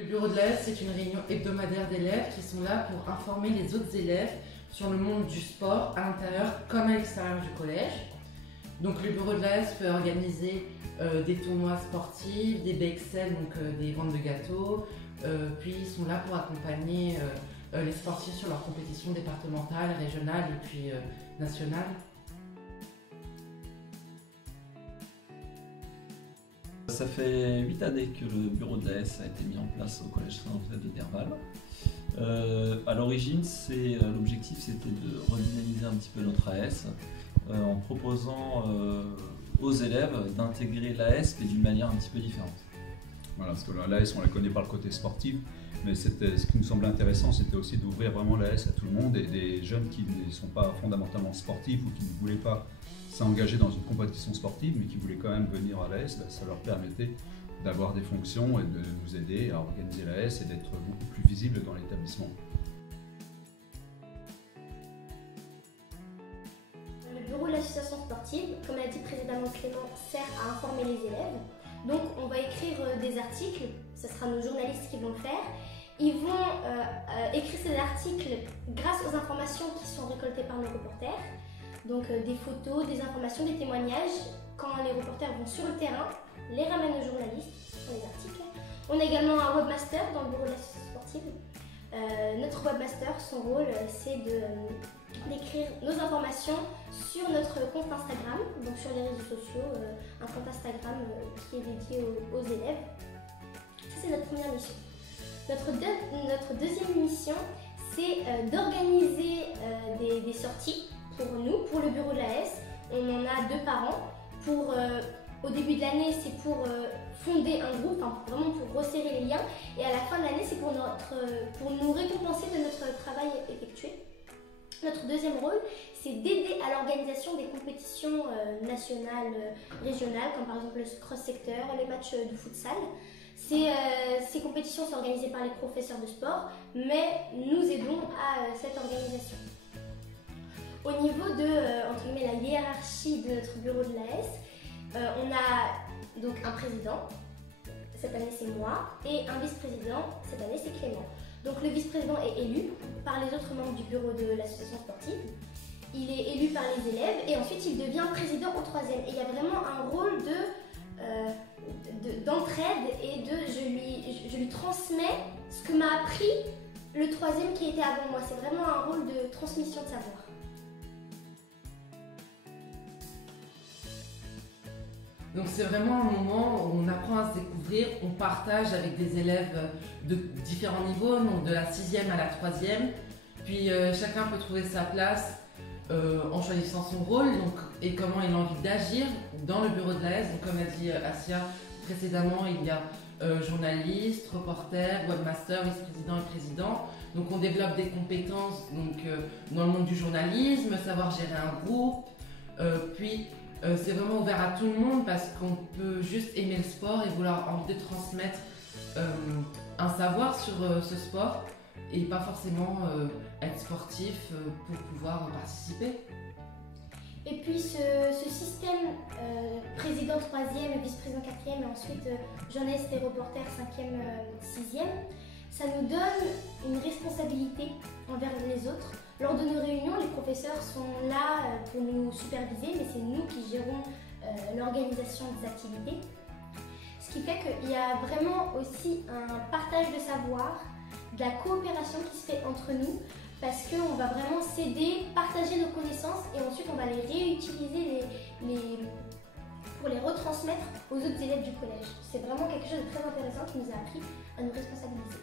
Le bureau de l'AS, c'est une réunion hebdomadaire d'élèves qui sont là pour informer les autres élèves sur le monde du sport à l'intérieur comme à l'extérieur du collège. Donc le bureau de l'AS peut organiser des tournois sportifs, des BXL, donc des ventes de gâteaux, puis ils sont là pour accompagner les sportifs sur leurs compétitions départementales, régionales et puis nationales. Ça fait 8 années que le bureau de l'AS a été mis en place au Collège Saint-Joseph de Derval. À l'origine, l'objectif c'était de redynamiser un petit peu notre AS en proposant aux élèves d'intégrer l'AS mais d'une manière un petit peu différente. Voilà, parce que l'AS on la connaît par le côté sportif, mais ce qui nous semblait intéressant c'était aussi d'ouvrir vraiment l'AS à tout le monde et des jeunes qui ne sont pas fondamentalement sportifs ou qui ne voulaient pas s'engager dans une compétition sportive mais qui voulaient quand même venir à l'AS, ça leur permettait d'avoir des fonctions et de nous aider à organiser l'AS et d'être beaucoup plus visible dans l'établissement. Le bureau de l'association sportive, comme l'a dit précédemment Clément, sert à informer les élèves. Donc on va écrire des articles, ce sera nos journalistes qui vont le faire. Ils vont écrire ces articles grâce aux informations qui sont récoltées par nos reporters. Donc des photos, des informations, des témoignages. Quand les reporters vont sur le terrain, les ramènent aux journalistes sur les articles. On a également un webmaster dans le bureau de l'association sportive. Notre webmaster, son rôle, c'est d'écrire nos informations sur notre compte Instagram, donc sur les réseaux sociaux, un compte Instagram qui est dédié aux élèves. Ça, c'est notre première mission. Notre deuxième mission, c'est d'organiser des sorties pour nous, pour le bureau de l'AS. On en a 2 par an. Au début de l'année, c'est pour fonder un groupe, enfin, vraiment pour resserrer les liens. Et à la fin de l'année, c'est pour nous récompenser de notre travail effectué. Notre deuxième rôle, c'est d'aider à l'organisation des compétitions nationales, régionales, comme par exemple le cross-secteur, les matchs de futsal. Ces compétitions sont organisées par les professeurs de sport, mais nous aidons à cette organisation. Au niveau de entre guillemets, la hiérarchie de notre bureau de l'AS, on a donc un président, cette année c'est moi, et un vice-président, cette année c'est Clément. Donc le vice-président est élu par les autres membres du bureau de l'association sportive. Il est élu par les élèves et ensuite il devient président au 3e. Et il y a vraiment un rôle d'entraide et je lui transmets ce que m'a appris le 3e qui était avant moi. C'est vraiment un rôle de transmission de savoir. Donc c'est vraiment un moment où on apprend à se découvrir, on partage avec des élèves de différents niveaux, donc de la 6e à la 3e, puis chacun peut trouver sa place en choisissant son rôle et comment il a envie d'agir dans le bureau de l'AS. Donc comme a dit Assia précédemment, il y a journaliste, reporter, webmaster, vice-président et président. Donc on développe des compétences dans le monde du journalisme, savoir gérer un groupe, puis c'est vraiment ouvert à tout le monde parce qu'on peut juste aimer le sport et vouloir envie de transmettre un savoir sur ce sport et pas forcément être sportif pour pouvoir participer. Et puis ce système président 3e, vice-président 4e et ensuite journaliste et reporter 5e, 6e, ça nous donne une responsabilité envers les autres. Lors de nos réunions, les professeurs sont là pour nous superviser, mais c'est nous qui gérons l'organisation des activités. Ce qui fait qu'il y a vraiment aussi un partage de savoir, de la coopération qui se fait entre nous, parce qu'on va vraiment s'aider, partager nos connaissances et ensuite on va les réutiliser pour les retransmettre aux autres élèves du collège. C'est vraiment quelque chose de très intéressant qui nous a appris à nous responsabiliser.